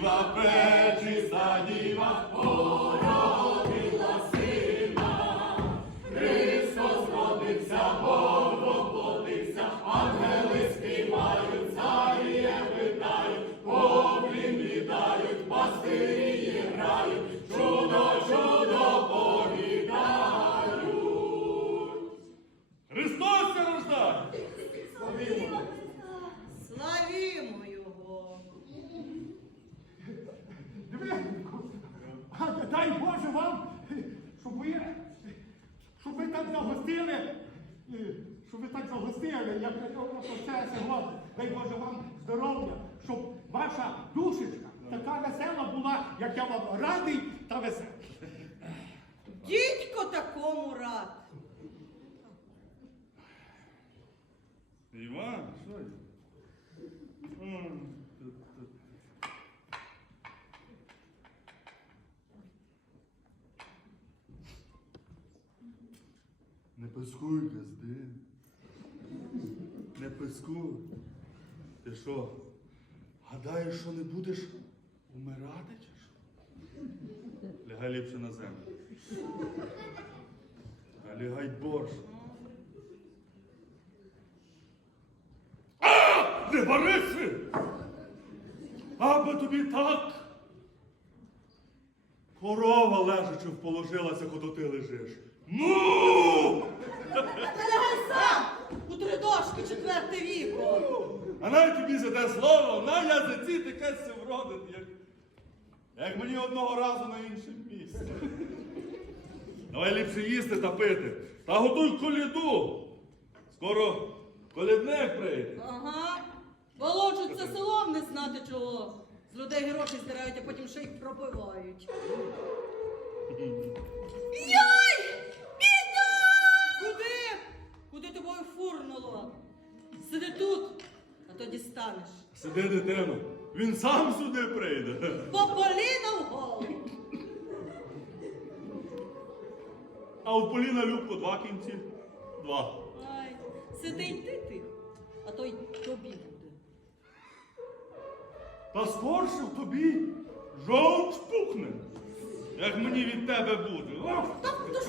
Співа пе. дай Боже вам, щоб ви щоб ви так загостили, щоб ви так загостили, як це сьогодні. Дай Боже вам здоров'я, щоб ваша душечка така весела була, як я вам радий та весела. Дідько такому рад. Іван, що? Не пискуй, газди. Не пискуй. Ти що? Гадаєш, що не будеш умирати чи що? Лягай ліпше на землю. А лягай борщ. Не Бориси! Аби тобі так. Корова лежачи вположилася, куди ти лежиш. Ну! Та лягай сам! У три дошки четверте віку. А навіть тобі за те слово на язиці таке се вродить, як, як мені одного разу на іншому місці. Давай ліпше їсти та пити. Та готуй коліду. Скоро колідник прийде. Ага. Волочуться селом не знати чого. З людей гроші здирають, а потім ще їх пропивають. Йой! Біда! Куди? Куди тобою фурнуло? Сиди тут, а то дістанеш. Сиди, дитино, він сам сюди прийде. Пополіна в голову. А у Поліна Любко два кінці. Два. Ай, сиди й ти тихо, а то й тобі буде. Та скорше в тобі жовт пухне. Як мені від тебе буде. Ох! Та хто